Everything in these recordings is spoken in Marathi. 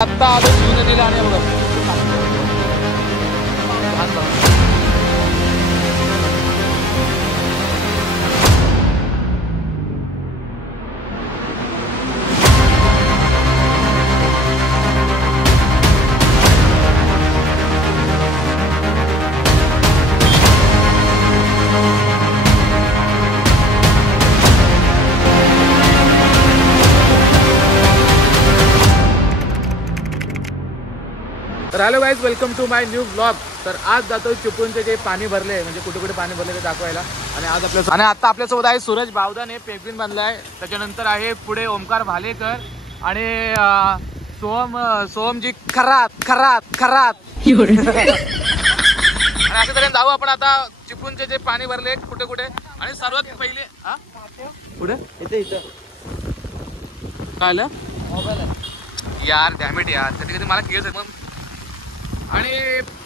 आता आलो शिवनदीला आणि बघा तर hello guys, welcome to my new blog. तर आज जातो चिपळूणचे जे पाणी भरले, म्हणजे कुठे कुठे पाणी भरले ते दाखवायला. आणि आज आता आपल्यासोबत आहे सूरज बावदाने पेंग्विन बांधलाय. त्याच्यानंतर आहे पुढे ओमकार भालेकर आणि सोहमजी खरात. आणि अशा तऱ्हेने जाऊ आपण आता चिपळूणचे जे पाणी भरले कुठे कुठे. आणि सर्वात पहिले पुढे इथं काय आलं यार, डॅमेट यार, कधी कधी मला केस आहे. आणि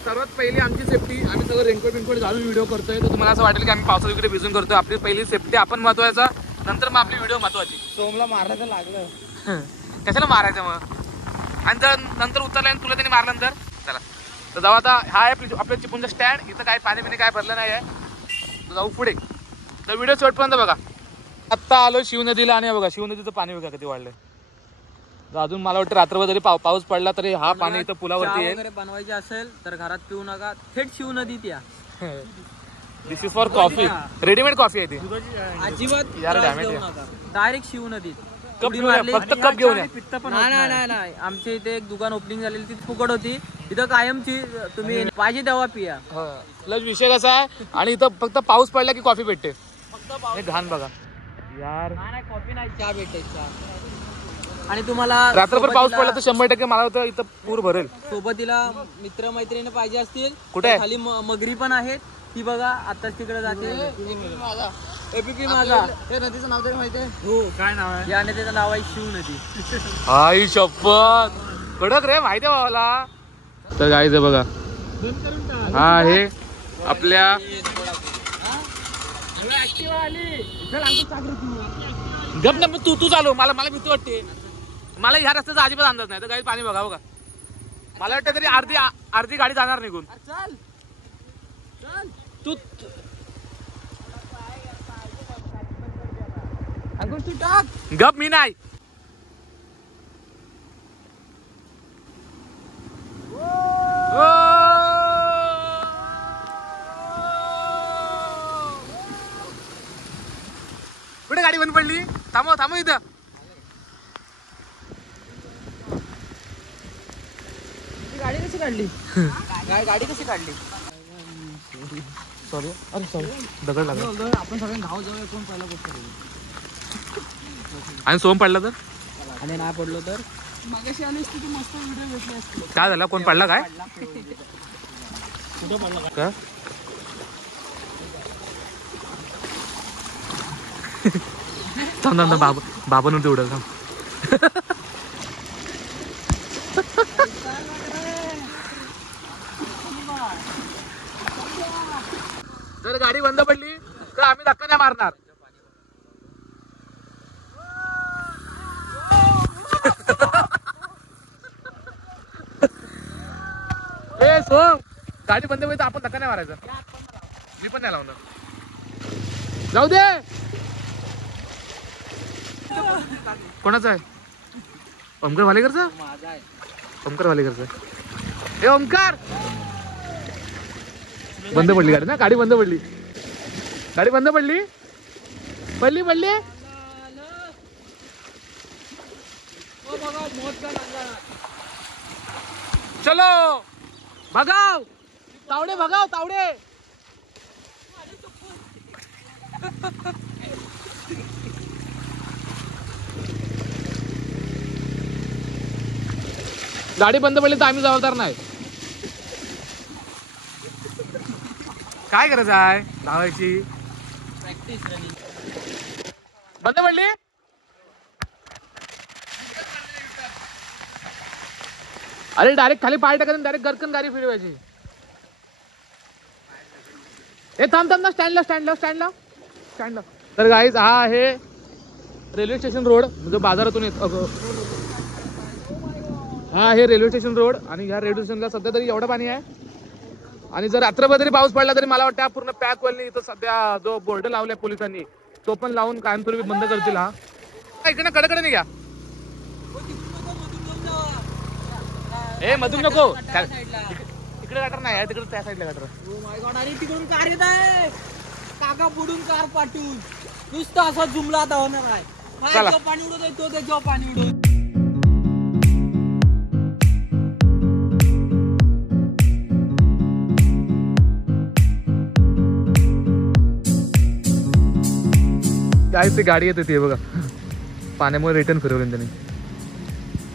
सर्वात पहिली आमची सेफ्टी, आम्ही सगळं रेनकोट घालून व्हिडिओ करतोय. तर तुम्हाला असं वाटेल की आम्ही पावसात वगैरे भिजून करतोय. आपली पहिली सेफ्टी आपण महत्वाचा, नंतर मग आपली व्हिडिओ महत्वाची. सोमला मारायचं लागलं कशाला मारायचं मग. आणि जर नंतर उतरलं आणि तुला त्यांनी मारलं तर चला. तर जाऊ आता. हा आहे आपल्या चिपळूणचा स्टँड. इथं काय पाणी बिणी काय भरलं नाही आहे. तर जाऊ पुढे. तर व्हिडिओ शेवटपर्यंत बघा. आत्ता आलो शिवनदीला आणि बघा शिवनदीचं पाणी बघा किती वाढलंय. अजून मला वाटतं रात्रभर जरी पाऊस पडला तरी हा पाणी इथं पुलावरती आहे. बनवायचे असेल तर घरात पिऊ नका, थेट शिव नदीत या. This is for coffee. Readymade coffee आहे ती. अजिबात यार डॅमेज आहे. डायरेक्ट शिव नदीत. कप घेऊन या, फक्त कप घेऊन या. नाही, आमच्या इथे एक दुकान ओपनिंग झालेली, ती फुकट होती. इथं कायमची तुम्ही पाहिजे तेव्हा पिया. प्लस विषय कसा आहे, आणि इथं फक्त पाऊस पडला की कॉफी भेटते. घाण बघा यार. नाही कॉफी नाही, चहा भेटते. चहा. आणि तुम्हाला रात्रभर पाऊस पडला तर 100% मला होतं इथं पूर भरेल. सोबतीला मित्र मैत्रिणी पाहिजे असतील कुठे खाली मगरी पण आहेत. ती बघा आताच तिकडे जाते. एपीपी माझा नदीचं नाव तरी माहिती आहे? हो. काय नाव आहे? या नदीचं नाव आहे शिव नदी. आई शपथ, कडक रे, माहिती आहे भावाला. तर गाईज बघा, हा आहे आपल्या गप ना. तू चालू. मला भीती वाटते. मला ह्या रस्त्याचा अजिबात अंदाज नाही. तर काही पाणी बघा बघा. मला वाटतं तरी अर्धी गाडी जाणार निघून. चल तू तू टाक. गप. मी नाही. कुठे गाडी बंद पडली? थांबव इथं. गाडी कशी काढली? गाडी कशी काढली? सॉरी. अरे सॉरी, दगड लागला. आपण सगळ्यांनी धाव जाऊया. कोण पहिला गोष्ट आणि सोम पडला तर? आणि नाही पडलो तर मगाशी आलीस तू मस्त व्हिडिओ भेटले असते. काय झालं? कोण पडला? काय कुठं पडला का? थांब बाबा नव्हतं एवढं. जर गाडी बंद पडली तर आम्ही धक्का नाही मारणार. सोम, गाडी बंद पडली तर आपण धक्का नाही मारायचा. मी पण नाही लावणार. जाऊ दे. कोणाचा आहे? ओमकार भालेकरचा. माझा आहे. ओमकार भालेकरचा. ए ओमकार, बंद पडली गाडी ना. गाडी बंद पडली. चलो भगाव तावडे. गाडी बंद पडली तर आम्ही जबाबदार नाही. काय गरज आहे धावायची? Practice running. बंद पडली. अरे डायरेक्ट खाली पाय टाकायचं, डायरेक्ट गरकन गाडी फिरवायची. हे थांब ना, स्टँडला. तर गाईज हा आहे रेल्वे स्टेशन रोड, म्हणजे बाजारातून येत. हा हे रेल्वे स्टेशन रोड आणि ह्या रेल्वे स्टेशनला सध्या तरी एवढं पाणी आहे. आणि जर रात्रभर जरी पाऊस पडला तरी मला वाटतं पूर्ण पॅक कॉलनी इथं सध्या जो बोर्ड लावलाय पोलिसांनी तो पण लावून कायमस्वरूपी बंद करतील. हा इकडे कडकडे नाही घ्या. ए मधून नको, इकडे गटर नाही आहे, तिकडे त्या साईडला गटर. आणि तिकडून कार येत आहे काका बुडून कार पाठवून नुसतं असं जुमला आता होणार आहे. पाणी उडत आहे तो त्याच्यावर पाणी उडत. काय ते गाडी येते ते बघा पाण्यामुळे रिटर्न फिरवलं त्यांनी.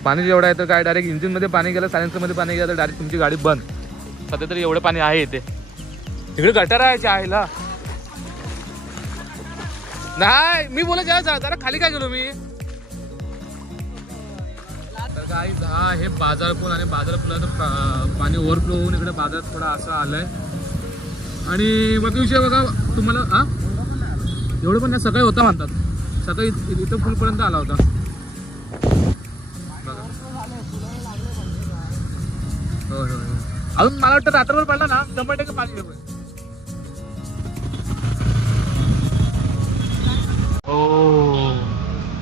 पाणी जेवढं आहे तर काय डायरेक्ट इंजिन मध्ये पाणी गेलं, सायलेन्सर मध्ये पाणी गेलं तर डायरेक्ट तुमची गाडी बंद. सध्या तरी एवढं पाणी आहे इथे. इकडे गटार आहे चायला नाही. मी बोलत जरा खाली काय गेलो मी. तर काय हा हे बाजार पूल आणि बाजार पुलाचं पाणी ओव्हरफ्लो होऊन इकडे बाजार थोडा असं आलंय. आणि बाकी विषय बघा तुम्हाला हा एवढं पण नाही, सकाळी होता म्हणतात, सकाळी इथं फुलपर्यंत आला होता. होय होय अजून मला वाटतं रात्रभर पडला ना 100% पाणी येईल. हो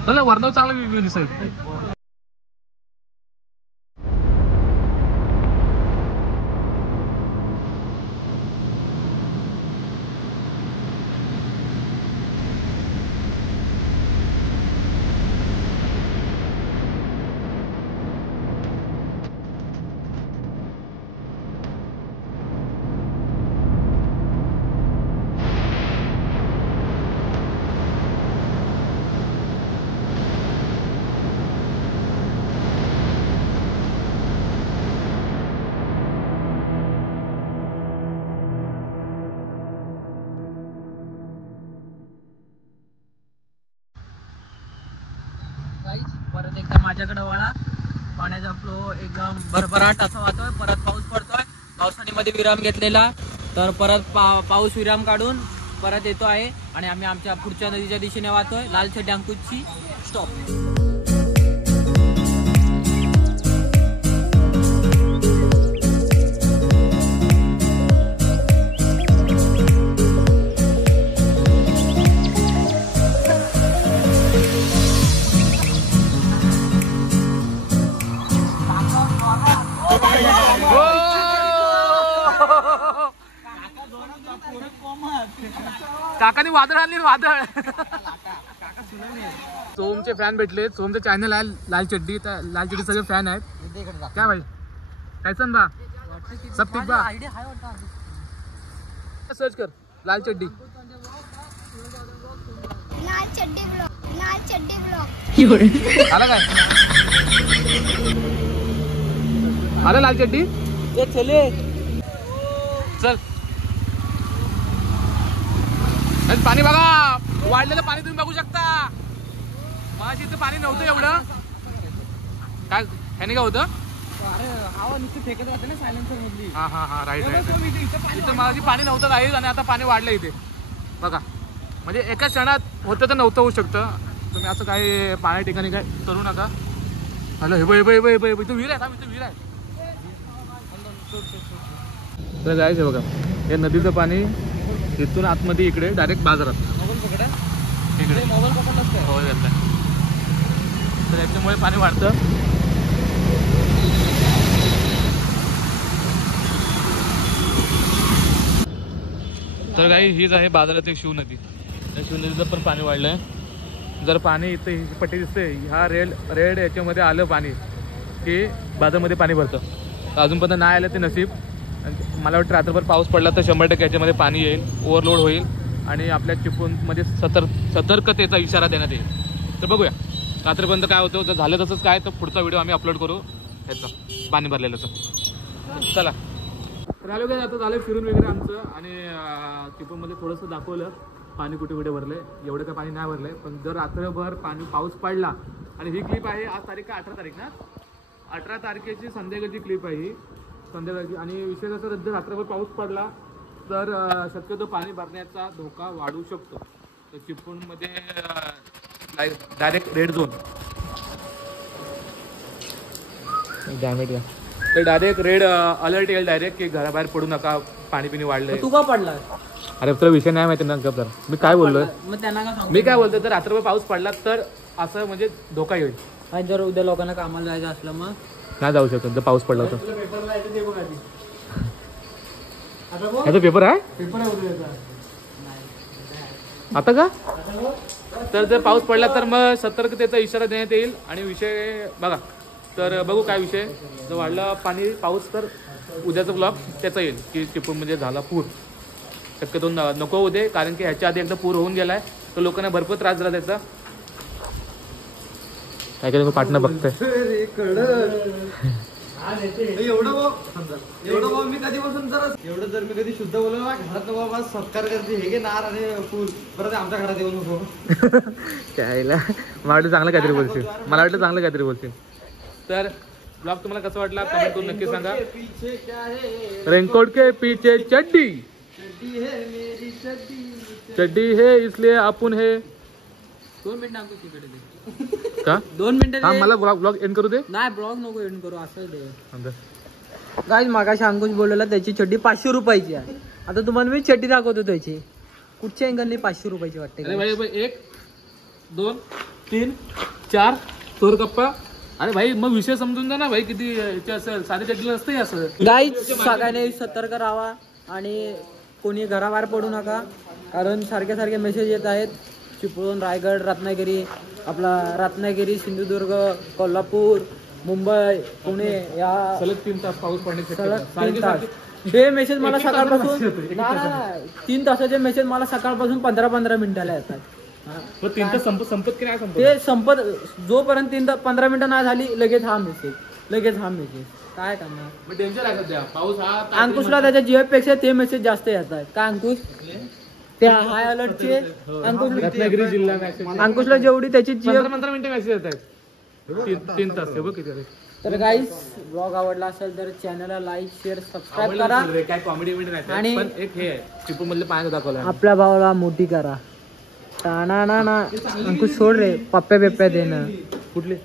चला वरनावर चांगला व्ह्यू दिसेल. परत एकदा माझ्याकडे वळा. पाण्याचा फ्लो एकदम भरभराट असा वाहतोय. परत पाऊस पडतोय. पावसाने मध्ये विराम घेतलेला तर परत पाऊस विराम काढून परत येतो आहे आणि आम्ही आमच्या पुढच्या नदीच्या दिशेने वाहतोय. लाल छडी अंकुशची स्टॉप. काकाने वादळ आणली वादळ. सोमचे फॅन भेटले. सोमचे चॅनल आहे लाल चड्डी. तर लाल चड्डी सगळे फॅन आहेत. काय भाई कैसन बा सब ठीक बा. सर्च कर लाल चड्डी. लाल चड्डी ब्लॉग. लाल चड्डी ब्लॉग आला काय आला लाल चड्डी. चले चल पाणी बघा. वाढलेलं पाणी तुम्ही बघू शकता. माझी इथं पाणी नव्हतं एवढं. काय ह्याने काय होतं. हवा नुसती फेकत राहते ना सायलेन्सर मधली. हा हा हा राईट राईट. इथं माझी पाणी नव्हतं काही आणि आता पाणी वाढलं इथे बघा. म्हणजे एका क्षणात होतं तर नव्हतं होऊ शकतं. तुम्ही असं काही पाण्या ठिकाणी काय करू नका. हॅलो हे बघ इथं विहीर आहे. इथं विहीर आहे. तर जायचं बघा हे नदीचं पाणी इथून आतमध्ये इकडे डायरेक्ट बाजारात इकडे हो येतं. तर याच्यामुळे पाणी वाढतं. तर काही हीच आहे बाजारातील शिव नदी. त्या शिव नदीचं पण पाणी वाढलंय. जर पाणी इथे ही पट्टी दिसते ह्या रेड याच्यामध्ये आलं पाणी की बाजारमध्ये पाणी भरतं. अजूनपर्यंत नाही आलं ते नशीब. मला वाटतं रात्रभर पाऊस पडला तर 100% याच्यामध्ये पाणी येईल. ओव्हरलोड होईल आणि आपल्या चिपळूणमध्ये सतर्कतेचा इशारा देण्यात येईल. तर बघूया रात्रीपर्यंत काय होतं. जर झालं तसंच काय तर पुढचा व्हिडिओ आम्ही अपलोड करू ह्याचं पाणी भरलेल्याचं. चला तर आलो काय आता झालं फिरून वगैरे आमचं. आणि चिपळूणमध्ये थोडंसं दाखवलं पाणी कुठे कुठे भरलं. एवढं काय पाणी नाही भरलंय पण जर रात्रभर पाऊस पडला. आणि ही क्लिप आहे आज तारीख काय 18 तारीख ना. 18 तारखेची संध्याकाळची क्लिप आहे ही संध्याकाळची. आणि विशेष असं जर रात्रभर पाऊस पडला तर शक्यतो पाणी भरण्याचा धोका वाढू शकतो. तर चिपळूणमध्ये डायरेक्ट रेड झोन डॅमेज आहे तर डायरेक्ट रेड अलर्ट येईल डायरेक्ट की घराबाहेर पडू नका, पाणी पिणी वाढलंय. तू का पडला? अरे तुला विषय नाही माहिती ना गप्प. मी काय बोललोय, मग त्यांना का सांगू? मी काय बोलतोय तर रात्रभर पाऊस पडला तर असं म्हणजे धोका येईल. आणि जर उद्या लोकांना कामाला जायचं असलं मग नाही जाऊ शकत जर पाऊस पडला तर. याचा पेपर आहे आता का? तर जर पाऊस पडला तर मग सतर्कतेचा इशारा देण्यात येईल. आणि विषय बघा तर बघू काय विषय. जर वाढला पाणी पाऊस तर उद्याचा ब्लॉग त्याचा येईल की चिपळूण म्हणजे झाला पूर. शक्यतो नको होऊ दे, कारण की ह्याच्या आधी एकदा पूर होऊन गेलाय तर लोकांना भरपूर त्रास झाला त्याचा. काय काय पाटणं बघतंय एवढं मी कधीपासून एवढं जर मी कधी शुद्ध बोललो ना घरात बाबा सत्कार करते हे घे नार आणि फुल परत आमच्या घरात येऊ नको. त्याला मला वाटलं चांगलं काहीतरी बोलशील, मला वाटलं चांगलं काहीतरी बोलशील. तर ब्लॉग तुम्हाला कसा वाटला कमेंट करून नक्की सांगा. पीछे क्या है रेनकोट के पीछे चड्डी, चड्डी है मेरी चड्डी. चड्डी है इसलिए आपण हे 2 मिनिटं अंकुश तिकडे दे. का 2 मिनिटं हा दे. मला ब्लॉग एंड करू दे. नाही ब्लॉग नको एंड करू, असं दे. अंदर. गाईज मागाशी अंकुश बोललेला त्याची चड्डी 500 रुपयाची आहे. आता तुम्हाला मी चड्डी दाखवतो त्याची. कुठच्या अँगलने 500 रुपयाची वाटते अरे का? भाई 1 2 3 4 चोर कप्पा. अरे भाई मग विषय समजून जा ना भाई, किती याचे असेल. साधी चड्डीला असतं असं. गाईज सगळ्यांनी सतर्क राहा आणि कोणी घराबाहेर पडू नका, कारण सारखे सारखे मेसेज येत आहेत. चिपळूण, रायगड, रत्नागिरी, आपला रत्नागिरी, सिंधुदुर्ग, कोल्हापूर, मुंबई, पुणे या सलग 3 तास पाऊस पडण्याची सलग शक्यता. 3 तास. सारखी- हे मेसेज मला एक-एक तासाला सकाळपासून message येतो, एक-एक तासाला. 3 तासाचे मेसेज मला सकाळपासून 15-15 मिनिटाला येतात. हा. मग 3 तास संपत की नाही संपत? ते संपत जोपर्यंत 15 मिनिटं नाही झाली लगेच हा मेसेज, लगेच हा मेसेज. काय करणार? मग टेन्शन आहे सध्या. पाऊस हा अंकुशला त्याच्या जीएफ ते मेसेज जास्त येतात. काय अंकुश त्या हाय अलर्टचे अंकुश रत्नागिरी जिल्हा मॅसेज अंकुशला जेवढी त्याची जीएफ. 15 मिनिटं मेसेज येत आहेत. 3 तास हे बघ किती आहे. तर गाईज ब्लॉग आवडला असेल तर चॅनलला लाईक शेअर सबस्क्राईब करा. आवडलं काय कॉमेडी नाही आणि- पण एक हे आहे चिपळूण मधले पाण्यात दाखवलं. आपल्या भावाला मोठी करा. ना अंकुश सोड रे, पप्प्या बिप्प्या देणं. कुठले